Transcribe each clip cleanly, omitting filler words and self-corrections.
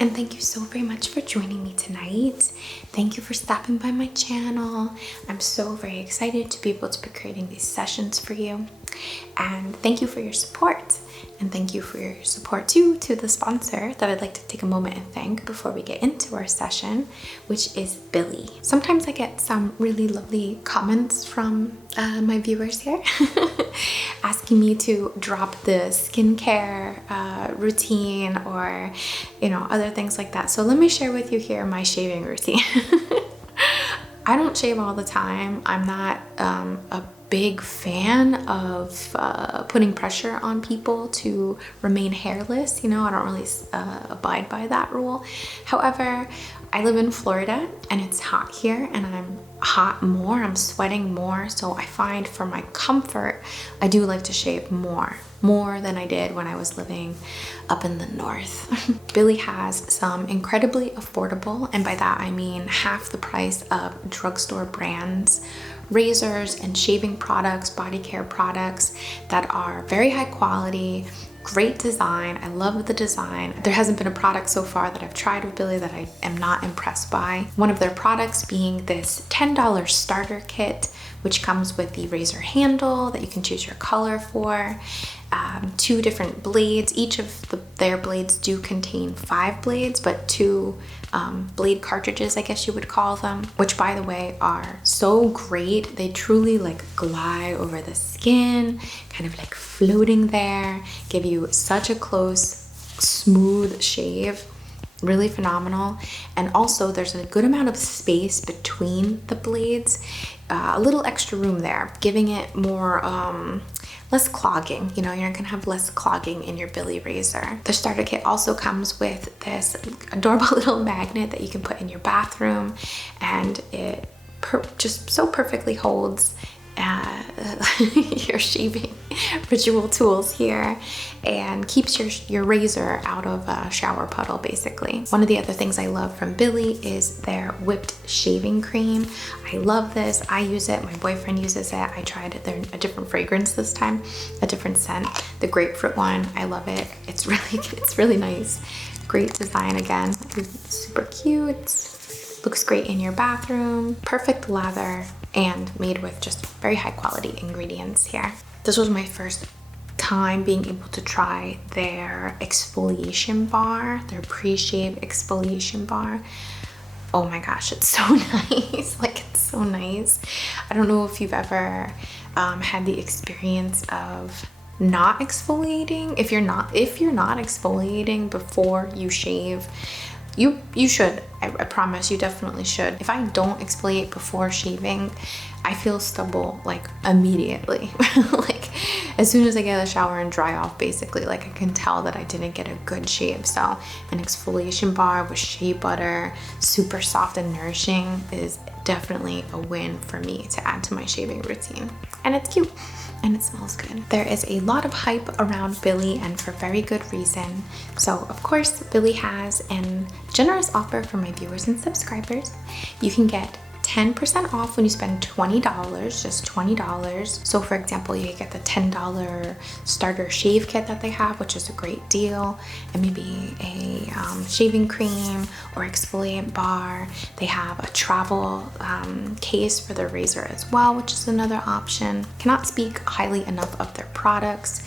and thank you so very much for joining me tonight. Thank you for stopping by my channel. I'm so very excited to be able to be creating these sessions for you. And thank you for your support. And thank you for your support too to the sponsor that I'd like to take a moment and thank before we get into our session, which is Billy. Sometimes I get some really lovely comments from my viewers here asking me to drop the skincare routine or, other things like that. So let me share with you here my shaving routine. I don't shave all the time. I'm not a big fan of putting pressure on people to remain hairless. I don't really abide by that rule. However, I live in Florida and it's hot here and I'm sweating more. So I find for my comfort, I do like to shave more than I did when I was living up in the north. Billy has some incredibly affordable, and by that I mean half the price of drugstore brands, razors and shaving products, body care products that are very high quality, great design. I love the design. There hasn't been a product so far that I've tried with Billy that I am not impressed by. One of their products being this $10 starter kit, which comes with the razor handle that you can choose your color for, 2 different blades. Each of their blades do contain 5 blades, but 2 blade cartridges, I guess you would call them, which by the way are so great. They truly glide over the skin, kind of floating there, give you such a close, smooth shave. Really phenomenal. And also there's a good amount of space between the blades, a little extra room there, giving it more less clogging. You're gonna have less clogging in your Billy razor. The starter kit also comes with this adorable little magnet that you can put in your bathroom, and it just so perfectly holds your shaving ritual tools here and keeps your razor out of a shower puddle, basically. One of the other things I love from Billy is their whipped shaving cream. I love this. I use it. My boyfriend uses it. I tried it. They're a different fragrance this time, a different scent. The grapefruit one, I love it. It's really nice. Great design again. It's super cute. Looks great in your bathroom. Perfect lather and made with just very high quality ingredients here. This was my first time being able to try their exfoliation bar, their pre-shave exfoliation bar. Oh my gosh, it's so nice. It's so nice. I don't know if you've ever had the experience of not exfoliating. If you're not exfoliating before you shave, you should. I promise you definitely should. If I don't exfoliate before shaving, I feel stubble immediately. As soon as I get out of the shower and dry off, basically, I can tell that I didn't get a good shave. So an exfoliation bar with shea butter, super soft and nourishing, is definitely a win for me to add to my shaving routine. And it's cute. And it smells good. There is a lot of hype around Billy, and for very good reason. So of course, Billy has a generous offer for my viewers and subscribers. You can get 10% off when you spend $20, just $20. So for example, you get the $10 starter shave kit that they have, which is a great deal, and maybe a shaving cream or exfoliant bar. They have a travel case for their razor as well, which is another option. Cannot speak highly enough of their products.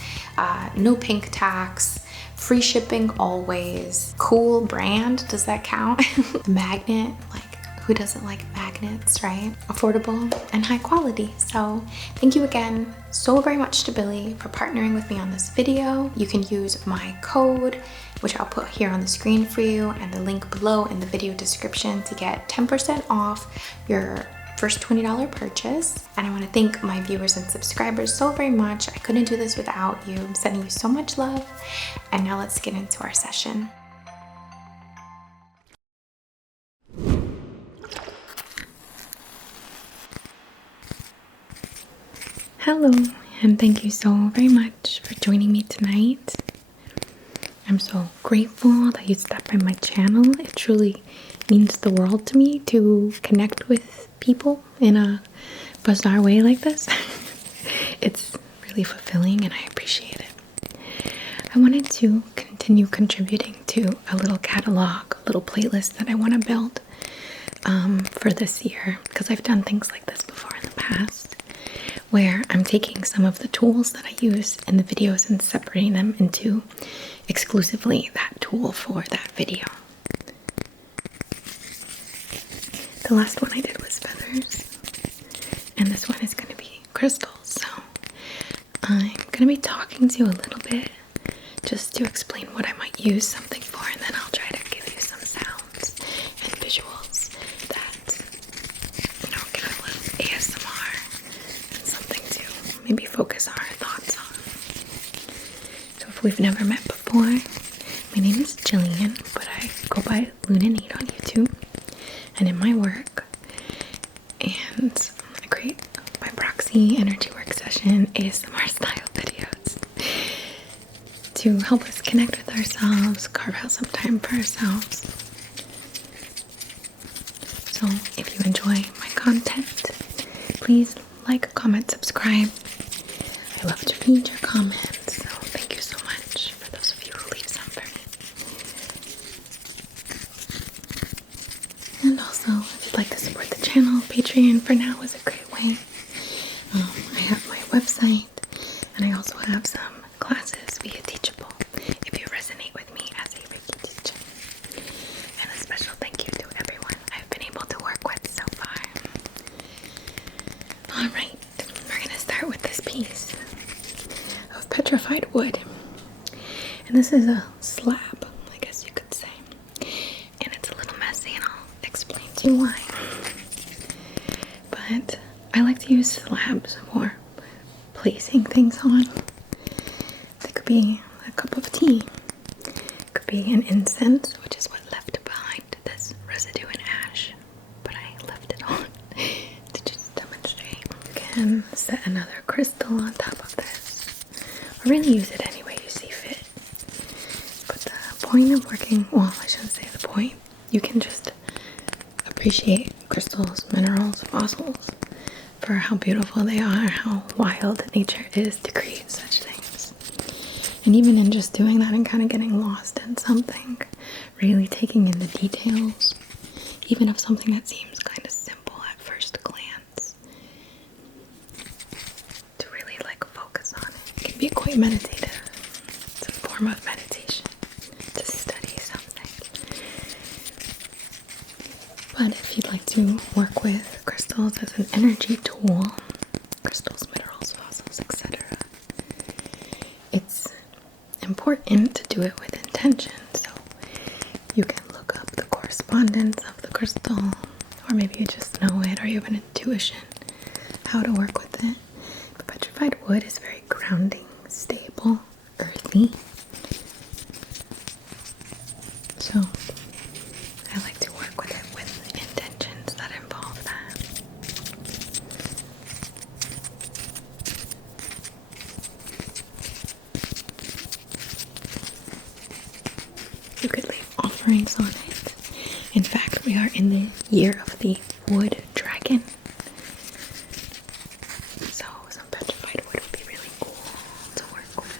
No pink tax. Free shipping always. Cool brand, does that count? The magnet, who doesn't like magnets, right? Affordable and high quality. So thank you again so very much to Billy for partnering with me on this video. You can use my code, which I'll put here on the screen for you, and the link below in the video description to get 10% off your first $20 purchase. And I want to thank my viewers and subscribers so very much. I couldn't do this without you. I'm sending you so much love. And now let's get into our session. Hello, and thank you so very much for joining me tonight. I'm so grateful that you stopped by my channel. It truly means the world to me to connect with people in a bizarre way like this. It's really fulfilling and I appreciate it. I wanted to continue contributing to a little catalog, a little playlist that I want to build for this year, because I've done things like this before in the past, where I'm taking some of the tools that I use in the videos and separating them into exclusively that tool for that video. The last one I did was feathers, and this one is going to be crystals. So I'm going to be talking to you a little bit just to explain what I might use something for, and then I'll try to give you some sounds and visuals that, give a little ASMR and something to maybe focus our thoughts on. So if we've never met before, my name is Jillian, but I go by Lunanate on YouTube and in my work, and I create by proxy energy work session ASMR style videos to help us connect with ourselves, carve out some time for ourselves. So if you enjoy my content, please like, comment, subscribe. I love to read your comments, so thank you so much for those of you who leave some for me. And also, if you'd like to support the channel, Patreon for now is a great way. I have my website, and I also have some classes via Teachable if you resonate with me as a Reiki teacher. And a special thank you to everyone I've been able to work with so far. Alright, we're going to start with this piece of petrified wood. And this is a slab, I guess you could say. And it's a little messy, and I'll explain to you why. But I like to use slabs for placing things on. It could be a cup of tea. It could be an incense, which is what left behind this residue and ash. But I left it on to just demonstrate. You can set another crystal on top of this, or really use it any way you see fit. But the point of working, well, I shouldn't say the point. You can just appreciate crystals, minerals, fossils for how beautiful they are, how wild nature is to create such things. And even in just doing that and kind of getting lost in something, really taking in the details, even of something that seems kind of simple at first glance, to really focus on it can be quite meditative. It's a form of meditation to study something. But if you'd like to work with crystals as an energy tool, crystals, minerals, fossils, etc., it's important to do it with intention. So you can look up the correspondence of the crystal, or maybe you just know it, or you have an intuition how to work with it. But petrified wood is very grounding, stable, earthy. So I like to work with it with intentions that involve that. You could leave offerings on it. In fact, we are in the year of the wood dragon. So some petrified wood would be really cool to work with.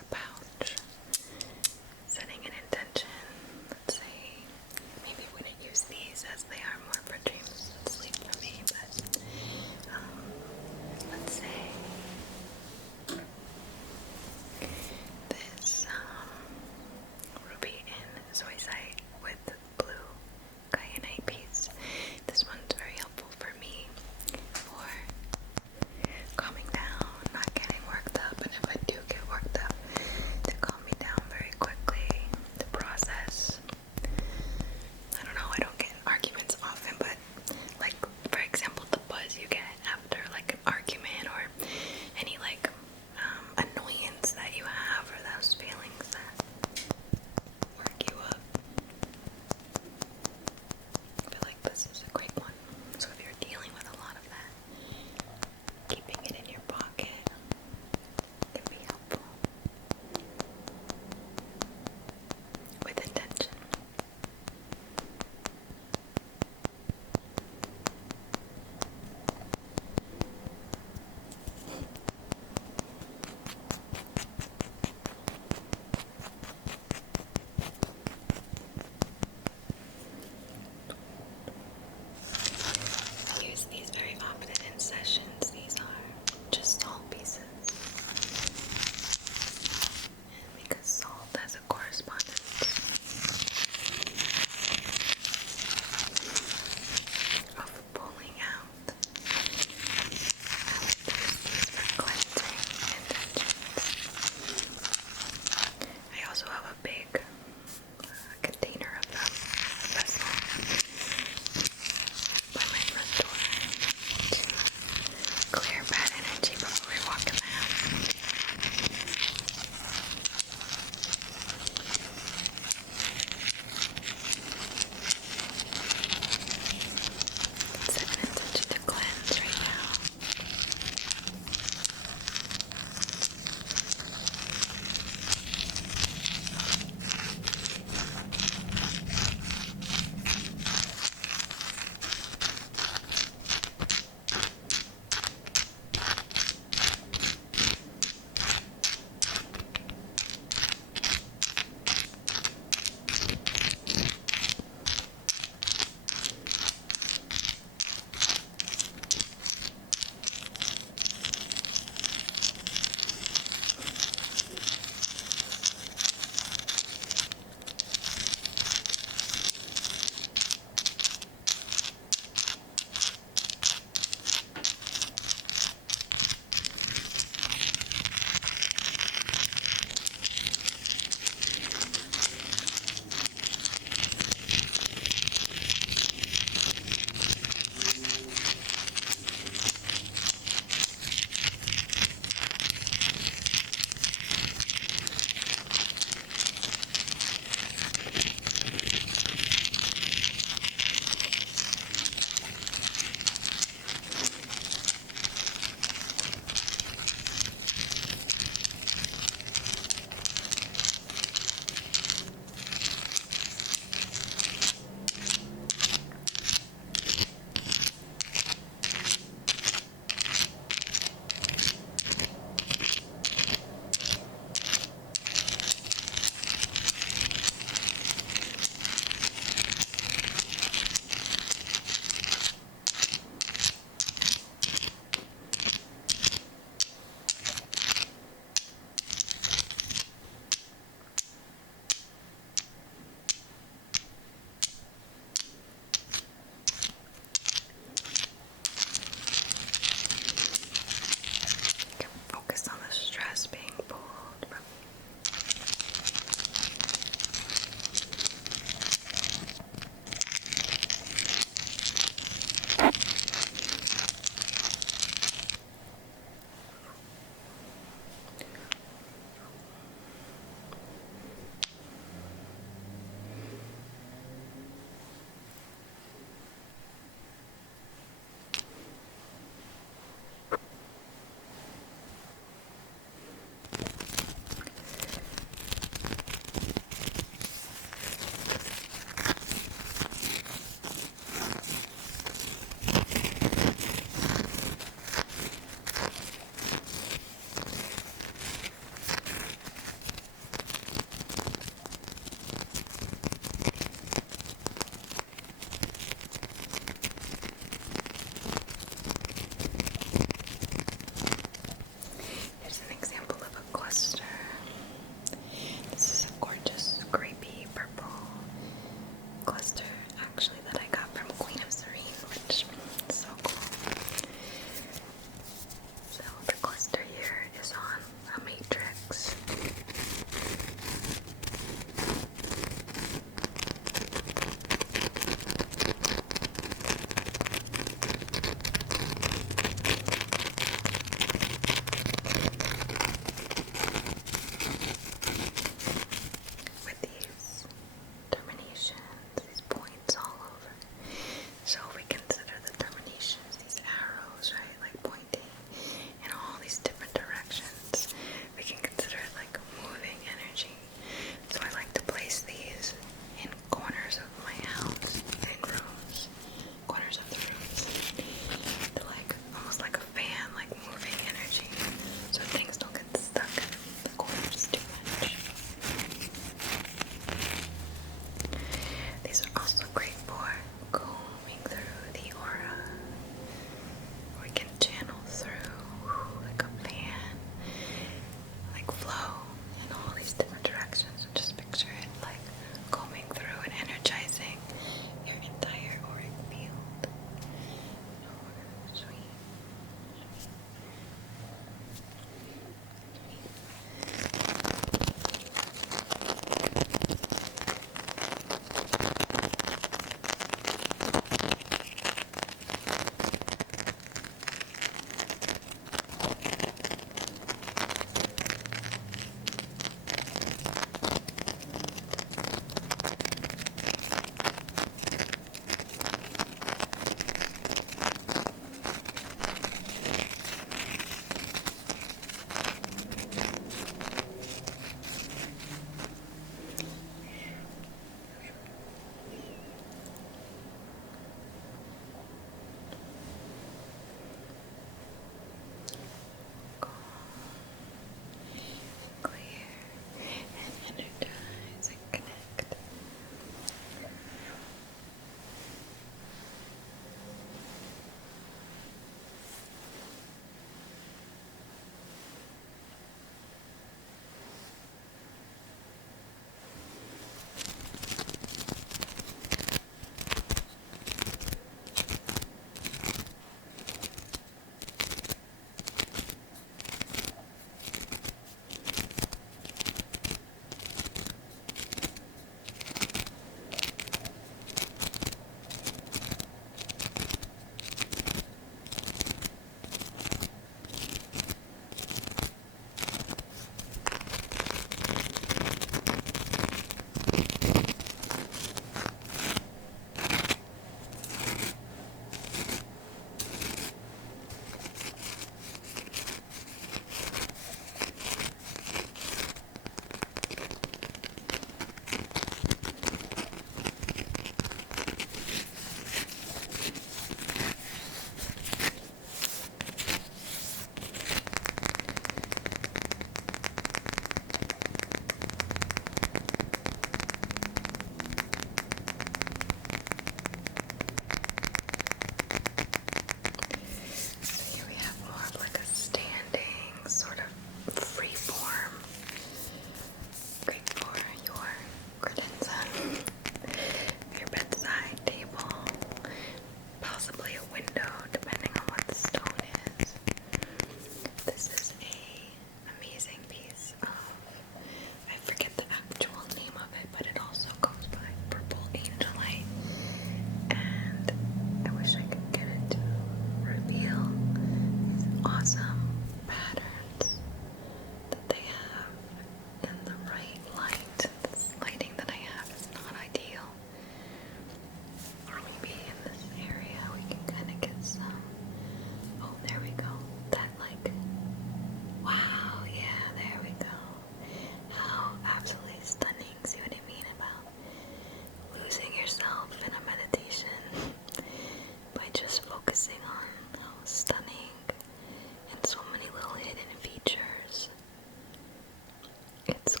It's